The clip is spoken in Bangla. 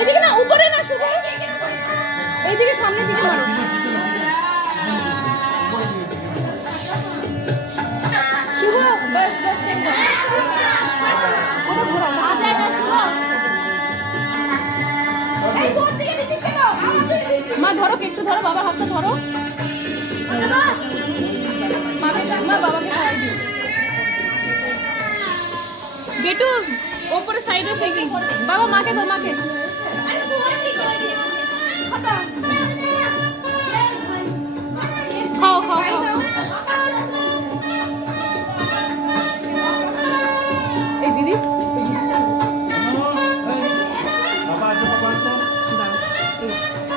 ওইদিকে না, উপরে না, শুধু এইদিকে সামনের দিকে মারো। শুভ বাস বাস একদম। মা ধরো, একটু ধরো, বাবার হাতটা ধরো। মা বাবাকে খাওয়াই দিও। বেটু ওপরে সাইডে ফেকি, বাবা মাকে দাও, মাকে।